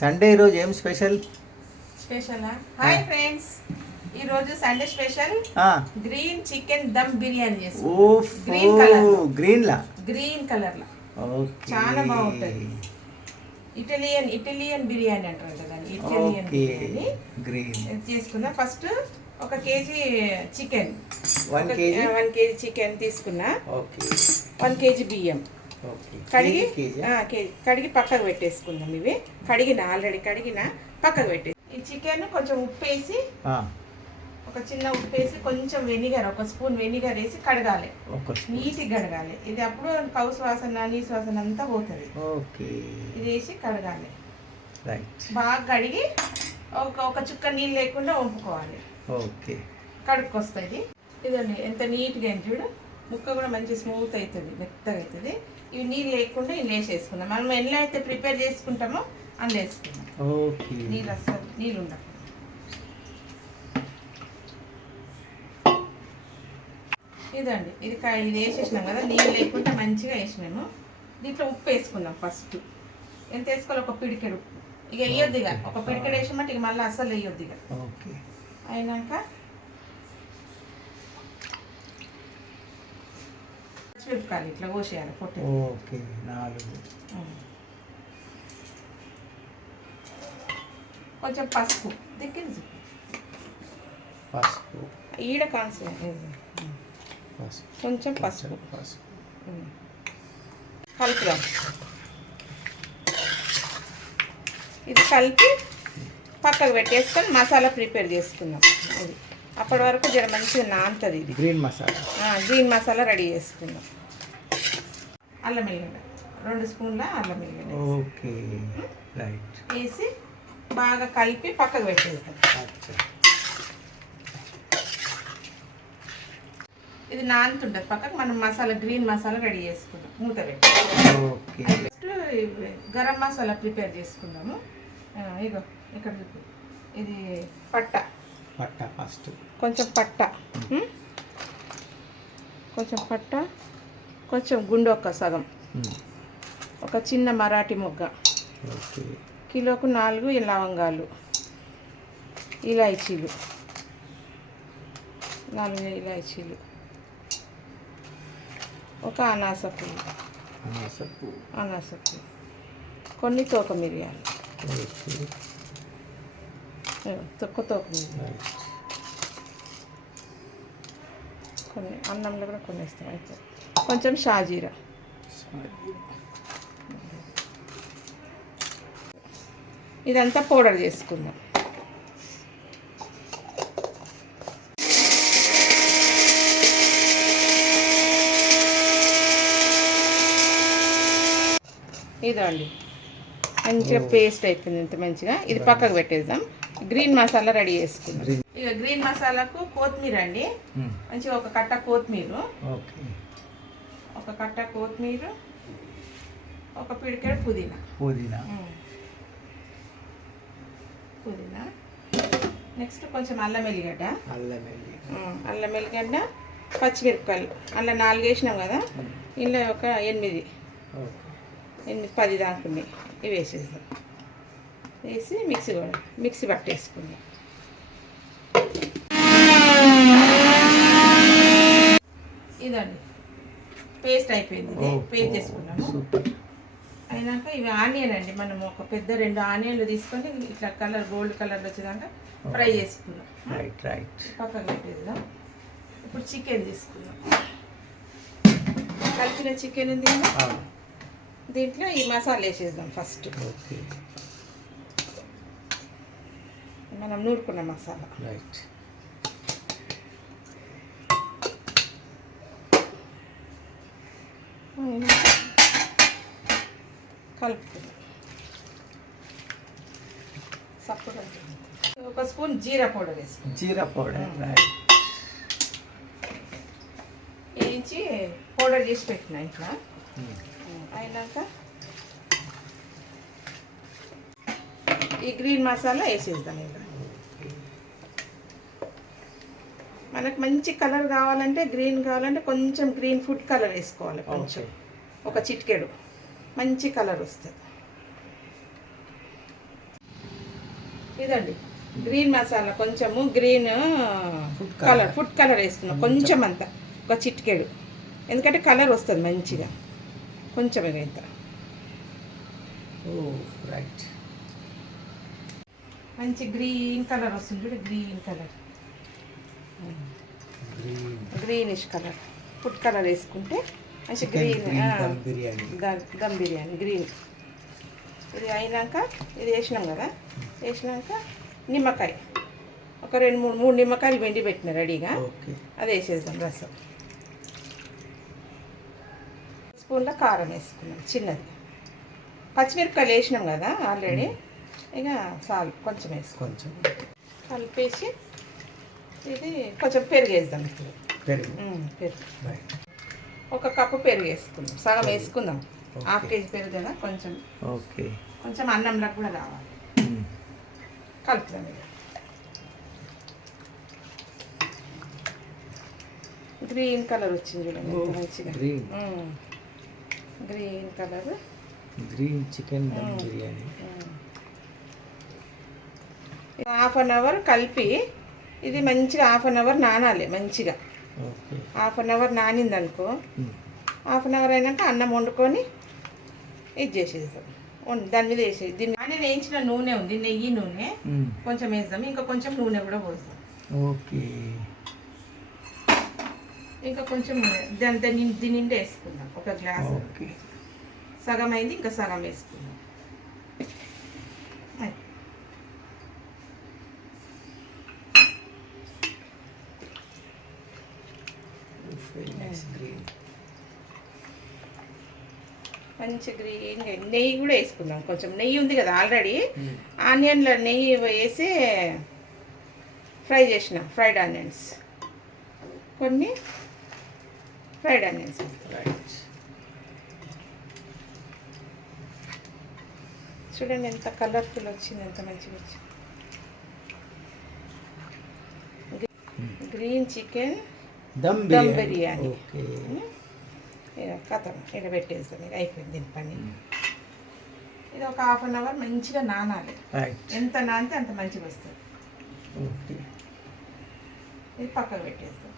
Sunday ఈరోజు ఏం special? Hi friends, ఈ రోజు Sunday special green chicken dum biryani చేస్తాం. గ్రీన్ కలర్ లా చాలా బాగుంటుంది. ఇటాలియన్ బిర్యానీ అంటారు కదా, ఇటాలియన్ బిర్యానీ చేసుకున్నా. ఫస్ట్ ఒక కేజీ చికెన్, 1 కేజీ చికెన్ తీసుకున్నా. 1 కేజీ బియ్యం కడిగి పక్కకు పెట్టేసుకుందాం. ఇవి ఆల్రెడీ కడిగిన పక్కకు పెట్టేసి ఈ చికెన్ కొంచెం ఉప్పేసి, ఒక చిన్న ఉప్పేసి కొంచెం వెనిగర్, 1 స్పూన్ వెనిగర్ వేసి కడగాలి. నీట్గా కడగాలి. ఇది అప్పుడు కౌసు వాసన నీసు వాసన అంతా పోతుంది. ఇది వేసి కడగాలి. బాగా కడిగి ఒక చుక్క నీళ్ళు లేకుండా వంపుకోవాలి. కడుక్కొస్తుంది. ఇదండి ఎంత నీట్గా అయింది చూడు. ముక్క కూడా మంచి స్మూత్ అవుతుంది, మెత్తగా అవుతుంది. ఇవి నీళ్ళు లేకుండా ఇవి వేసేసుకుందాం. మనం ఎలా అయితే ప్రిపేర్ చేసుకుంటామో అందులో వేసుకుందాం. నీళ్ళు అసలు నీళ్ళు ఉండదు. ఇదండి ఇది వేసేసినాం కదా, నీళ్ళు లేకుండా మంచిగా వేసినాము. దీంట్లో ఉప్పు వేసుకుందాం. ఫస్ట్ ఎంత వేసుకోవాలి? 1 పిడికెడు ఉప్పు. ఇక వేయొద్దు, ఇక 1 పిడికెడు వేసామంటే ఇక మళ్ళీ అస్సలు వేయొద్దు. ఇక అయినాక పచ్చిమిరపకాయలు ఇట్లా కోసేయాలి. కొంచెం పసుపు దగ్గర ఈడ కాన్సన్ కొంచెం పసుపు కలుపుదాం. ఇది కలిపి పక్కకు పెట్టేసుకొని మసాలా ప్రిపేర్ చేసుకుందాం. అది అప్పటి వరకు జర మంచిగా నానుతుంది. ఇది గ్రీన్ మసాలా రెడీ చేసుకుందాం. అల్లం వెల్లిగడ్డ 2 స్పూన్ల అల్లం వెల్లిగడ్డ వేసి బాగా కలిపి పక్కకు పెట్టేస్తాం. ఇది నానుతుంటుంది పక్కకు. మనం గ్రీన్ మసాలా రెడీ చేసుకుందాం. మూత పెట్టి ఫస్ట్ గరం మసాలా ప్రిపేర్ చేసుకుందాము. ఇగో ఇక్కడ ఇది పట్ట ఫస్ట్ కొంచెం పట్ట, కొంచెం గుండొక్క సగం, ఒక చిన్న మరాఠీ మొగ్గ, కిలోకు 4 లవంగాలు, ఇలాచీలు 4 ఇలాచీలు, ఒక అనాస పువ్వు, కొన్ని తోక మిరియాలు, తోక మిరియాలు, కొన్ని అన్నంలో కూడా కొన్ని వేస్తాం. అయితే కొంచెం షాజీరా, ఇదంతా పౌడర్ చేసుకుందాం. ఇదండి మంచిగా పేస్ట్ అయిపోయింది. ఇంత మంచిగా ఇది పక్కకు పెట్టేద్దాం. గ్రీన్ మసాలా రెడీ చేసుకుందాం. ఇక గ్రీన్ మసాలాకు కొత్తిమీర అండి, మంచిగా 1 కట్ట కొత్తిమీర, 1 కట్ట కొత్తిమీర, 1 పిడికెడు పుదీనా, నెక్స్ట్ కొంచెం అల్లం వెల్లిగడ్డ, పచ్చిమిరపకాయలు అలా 4 వేసినాం కదా, ఇందులో ఒక 8-10 దాకా ఉన్నాయి. ఇవి వేసేద్దాం. వేసి మిక్సీ పట్టేసుకుందాం. ఇదండి పేస్ట్ అయిపోయింది. పేస్ట్ చేసుకున్నాము. అయినాక ఇవి ఆనియన్ అండి. మనం ఒక పెద్ద 2 ఆనియన్లు తీసుకొని ఇట్లా గోల్డ్ కలర్ వచ్చేదాకా ఫ్రై చేసుకున్నాం. పక్కన పెట్టేద్దాం. ఇప్పుడు చికెన్ తీసుకున్నాం. కలిపిన చికెన్ ఉంది, దీంట్లో ఈ మసాలా వేసేద్దాం. ఫస్ట్ మనం నూరుకున్న మసాలా కలుపుకుందాం. సప్పుగా 1 స్పూన్ జీరా పౌడర్ వేసుకుందాం. వేయించి పౌడర్ చేసి పెట్టిన ఇట్లా. అయినాక ఈ గ్రీన్ మసాలా వేసేద్దాం. ఇలా మనకు మంచి కలర్ కావాలంటే, గ్రీన్ కావాలంటే కొంచెం గ్రీన్ ఫుడ్ కలర్ వేసుకోవాలి. కొంచెం 1 చిటికెడు మంచి కలర్ వస్తుంది. ఇదండి గ్రీన్ మసాలా, కొంచెము గ్రీన్ ఫుడ్ కలర్ వేస్తున్నాం కొంచెం అంత, ఒక చిటికెడు, ఎందుకంటే కలర్ వస్తుంది మంచిగా, కొంచెం ఇంత. రైట్, మంచి గ్రీన్ కలర్ వస్తుంది చూడు, green colour, greenish colour, food colour వేసుకుంటే మంచి గ్రీన్ దమ్ బిర్యానీ గ్రీన్. ఇది అయినాక ఇది వేసినాం కదా, వేసినాక నిమ్మకాయ ఒక 2-3 నిమ్మకాయలు వెండి పెట్టిన రెడీగా, అది వేసేద్దాం రసం. స్పూన్ల కారం వేసుకున్నాం చిన్నది, పచ్చిమిరపకాయలు వేసినాం కదా ఆల్రెడీ, ఇక సాల్ కొంచెం కొంచెం కలిపేసి ఇది కొంచెం పెరుగు వేద్దాం. ఇప్పుడు పెరుగు ఒక కప్పు పెరుగు వేసుకుందాం, సగం వేసుకుందాం, ½ కేజీ పెరుగు కదా, కొంచెం కొంచెం అన్నంలో కూడా కావాలి, కలుపుదాం. గ్రీన్ కలర్ వచ్చింది చూడండి ఎంత మంచిగా, green colour, green chicken dum biryani. ½ an hour కలిపి ఇది మంచిగా ½ అన్ అవర్ నానాలి మంచిగా. ½ అన్ అవర్ నానింది అనుకో, ½ అన్ అవర్ అయినాక అన్నం వండుకొని ఇది చేసేద్దాం, దాని మీద వేసేది. దీన్ని అని వేయించిన నూనె ఉంది, నెయ్యి నూనె కొంచెం వేద్దాం, ఇంకా కొంచెం నూనె కూడా పోస్తాం. ఇంకా కొంచెం దీని నిండా వేసుకుందాం, ఒక గ్లాస్, సగం అయింది, ఇంకా సగం వేసుకుందాం. మంచి గ్రీన్, నెయ్యి కూడా వేసుకుందాం, కొంచెం నెయ్యి ఉంది కదా ఆల్రెడీ, ఆనియన్లో నెయ్యి వేసి ఫ్రై చేసిన ఫ్రైడ్ ఆనియన్స్, కొన్ని ఫ్రైడ్ ఆనియన్స్ చూడండి ఎంత కలర్ఫుల్ వచ్చింది, ఎంత మంచిగా వచ్చింది. గ్రీన్ చికెన్ దమ్ బిర్యానీ కథం ఇక్కడ పెట్టేస్తాం, ఇక అయిపోయింది దీని పని. ఇది ఒక ½ అన్ అవర్ మంచిగా నానాలి, ఎంత నానితే అంత మంచిగా వస్తుంది. ఇది పక్కకు పెట్టేస్తాం,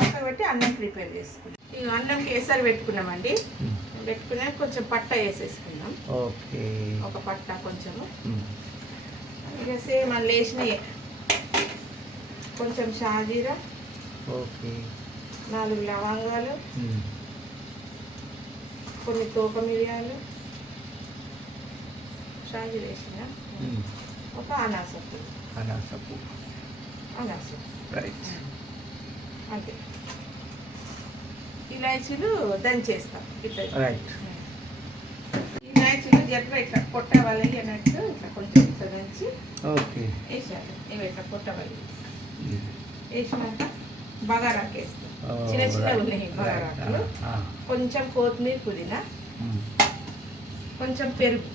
పక్కకు పెట్టి అన్నం ప్రిపేర్ చేసుకుంటాం. ఇక అన్నం కేసరి పెట్టుకున్నామండి, పెట్టుకున్నా కొంచెం పట్ట వేసేసుకుందాం, ఒక పట్ట కొంచెము, ఇక సేమ్ అన్నీ వేసినాయి, కొంచెం షాజీరా, 4 లవంగాలు, కొన్ని తోక మిరియాలు, షాజీ వేసిన, ఒక అనాసపు అంతే. ఇలాచీలు దంచేస్తాం ఇట్లా, ఇలాచీలు జట్టు ఇట్లా పొట్టవాలి అన్నట్టు, ఇట్లా కొంచెం ఇట్లా దంచి వేసారు, ఇవి ఇట్లా పొట్టవాలి. వేసినాక బగారాకు వేస్తాం, చిన్న చిన్న ఉన్నాయి బగారాకులు, కొంచెం కొత్తిమీర, పుదీనా, కొంచెం పెరుగు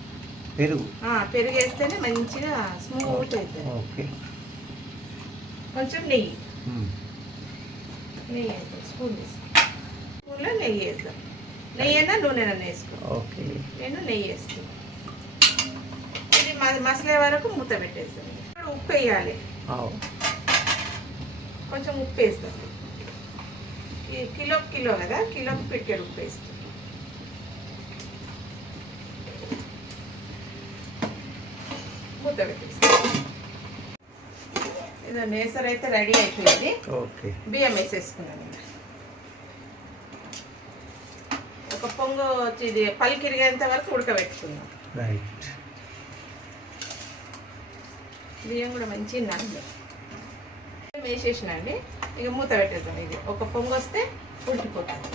వేస్తేనే మంచిగా స్మూత్ అవుతుంది. కొంచెం నెయ్యి వేస్తాం, స్పూన్లో నెయ్యి వేస్తాం, నెయ్యి అయినా నూనె వేసుకో, నేను నెయ్యి వేస్తాను. ఇది మసలే వరకు మూత పెట్టేస్తాం. ఉప్పు వేయాలి, కొంచెం ఉప్పు వేస్తాం, కిలో కదా, కిలోకి పెట్టాడు ఉప్పు వేస్తాం. మూత పెట్టేస్తాం. ఇదో నేసర్ అయితే రెడీ అయిపోయింది, బియ్యం వేసేసుకున్నాను. ఒక పొంగు వచ్చి ఇది పలికిరిగేంత వరకు ఉడకబెట్టుకుందాం. బియ్యం కూడా మంచిగా నానింది, వేసేసిన అండి. ఇక మూత పెట్టేద్దాం, ఇది ఒక పొంగు వస్తే ఉడికిపోతుంది.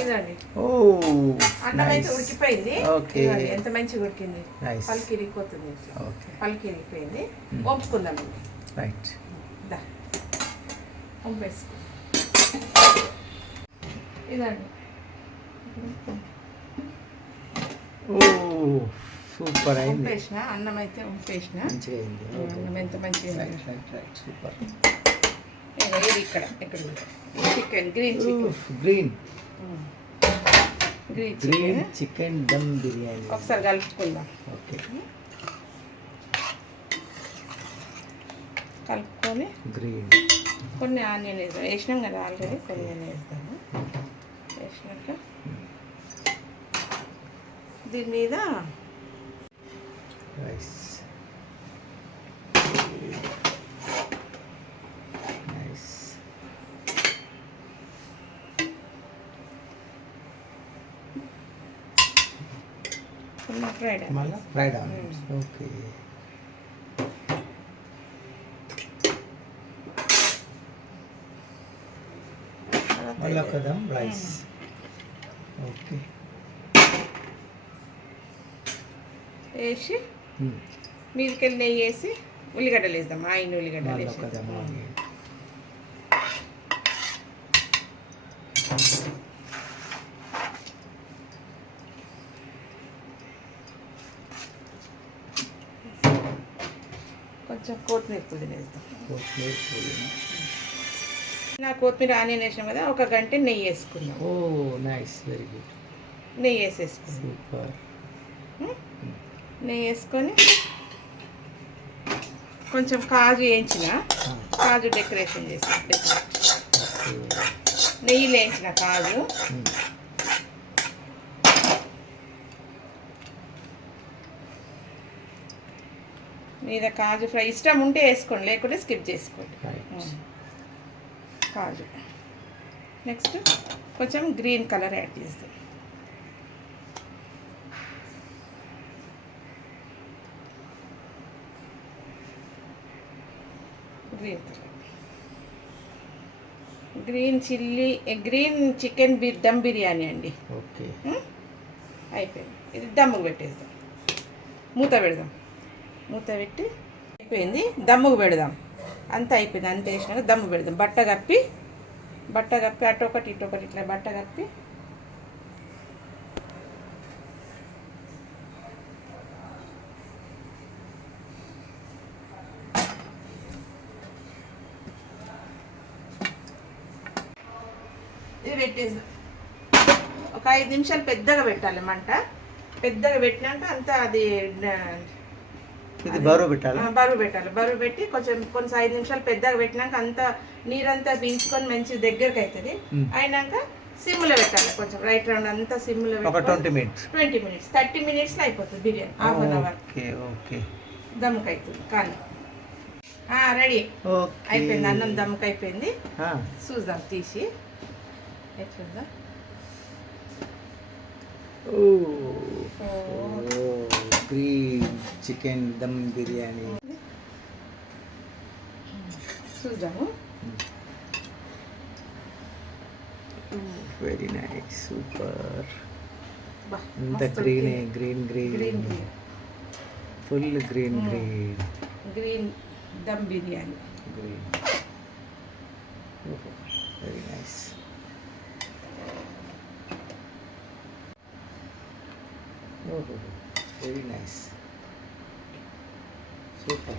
ఇదండి అన్నం అయితే ఉడికిపోయింది, ఎంత మంచిగా ఉడికింది, పలికి ఇరిగిపోతుంది, పలికి ఇరిగిపోయింది. వంపుకుందాం, వంపేసుకో. ఇదండి సూపర్ అయింది, వంపేసిన అన్నం అయితే వంపేసిన, అన్నం ఎంత మంచిగా సూపర్. ఇది ఇక్కడ chicken, green green green chicken chicken dum biryani. ఒకసారి కలుపుకుందాం. ఓకే. కలుపుకొని గ్రీన్. కొన్ని ఆనియన్ వేసినాం కదా ఆల్రెడీ, కొన్ని వేస్తాము. వేసినాక దీని మీద రైస్. నైస్. కొన్ని ఫ్రైడ్ మళ్ళీ ఫ్రైడ్ ఆనియన్స్. ఓకే. మళ్ళీ ఒక దమ్ రైస్. ఓకే. వేసి మీదకెళ్ళి నెయ్యి వేసి ఉల్లిగడ్డలు వేద్దాం. ఆయన ఉల్లిగడ్డలు మళ్ళీ వేసి ఒక దమ్ ఆనియన్. కొంచెం కొత్తిమీర పుదీనా వేద్దాం. కొత్తిమీర పుదీనా. కొత్తిమీర ఆనియన్ వేసినాం కదా, ఒక గంట నెయ్యి వేసుకుందాం. ఓ నైస్, వెరీ గుడ్. నెయ్యి వేసేసుకుందాం. సూపర్. నెయ్యి వేసుకొని కొంచెం కాజు వేయించిన, కాజు డెకరేషన్ చేసి నెయ్యిలో వేయించిన కాజు మీద కాజు ఫ్రై ఇష్టం ఉంటే వేసుకోండి, లేకుంటే స్కిప్ చేసుకోండి. కాజు. నెక్స్ట్ కొంచెం గ్రీన్ కలర్ యాడ్ చేస్తాం. Green colour. Green chilli, green chicken dum biryani అండి. ఓకే. అయిపోయింది. ఇది దమ్ముకు పెట్టేద్దాం. మూత పెడదాం. మూత పెట్టి అయిపోయింది, దమ్ముకు పెడదాం. అంతా అయిపోయింది. అంత వేసినాక దమ్ము పెడదాం. బట్ట కప్పి అటు ఒకటి ఇటు ఒకటి ఇట్లా బట్ట కప్పి ఇది పెట్టేద్దాం. ఒక 5 నిమిషాలు పెద్దగా పెట్టాలి మంట. పెద్దగా పెట్టినాక అంతా అది ఇది బరువు పెట్టాలి. బరువు పెట్టాలి. బరువు పెట్టి కొంచెం 5 నిమిషాలు పెద్దగా పెట్టినాక అంతా నీరంతా పీల్చుకొని మంచి దగ్గరకు అవుతుంది. అయినాక సిమ్లో పెట్టాలి. కొంచెం రైట్ రౌండ్ అంతా సిమ్లో ఒక 20 మినిట్స్ 30 మినిట్స్లో అయిపోతుంది biryani. Half an hour okay. Okay. దమ్ముకు అవుతుంది. కానీ రెడీ అయిపోయింది. అన్నం దమ్ముకు అయిపోయింది. చూద్దాం తీసి ఎట్లుందా. గ్రీన్ చికెన్ దమ్ బిర్యానీ చూద్దాము. Very nice, super. బా, అంత మస్తు green green green green full green green green dum biryani. Green. Very nice. ఓహో, very nice, super.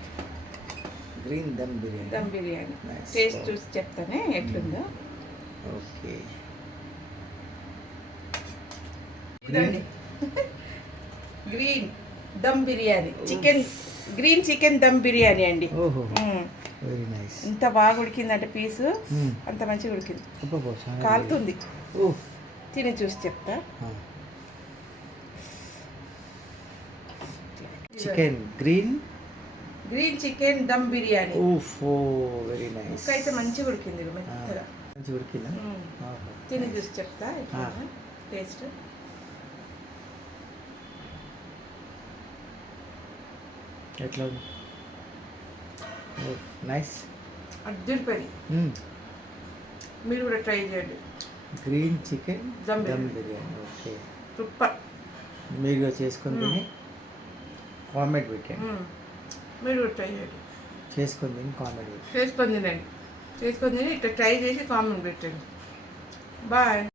Green dum biryani. Dum biryani Nice. Taste చూసి చెప్తానే ఎట్లుందో. ఓకే. ఇదండి green dum biryani. Green chicken dum biryani అండి. ఓహో, వెరీ నైస్. ఇంత బాగా ఉడికిందంటే పీసు అంత మంచిగా ఉడికింది. కాలుతుంది. తిని చూసి చెప్తా. Chicken green chicken dum biryani. ఓహో, వెరీ నైస్. అయితే మంచిగా ఉడికింది మెత్తగా. మంచిగా ఉడికిందా? తిని చూసి చెప్తా ఎట్లా టేస్ట్. ఎట్లా ఉంది? నైస్. అద్దరిపోయి మీరు కూడా ట్రై చేయండి. Green chicken dum dum biryani. Okay, super. మీరు చేసుకొని తిని కామెంట్ పెట్టండి. మీరు కూడా ట్రై చేయండి. చేసుకొని తిని కామెంట్ పెట్టండి. చేసుకొని తినండి. చేసుకొని తిని ఇట్లా ట్రై చేసి కామెంట్ పెట్టండి. బాయ్.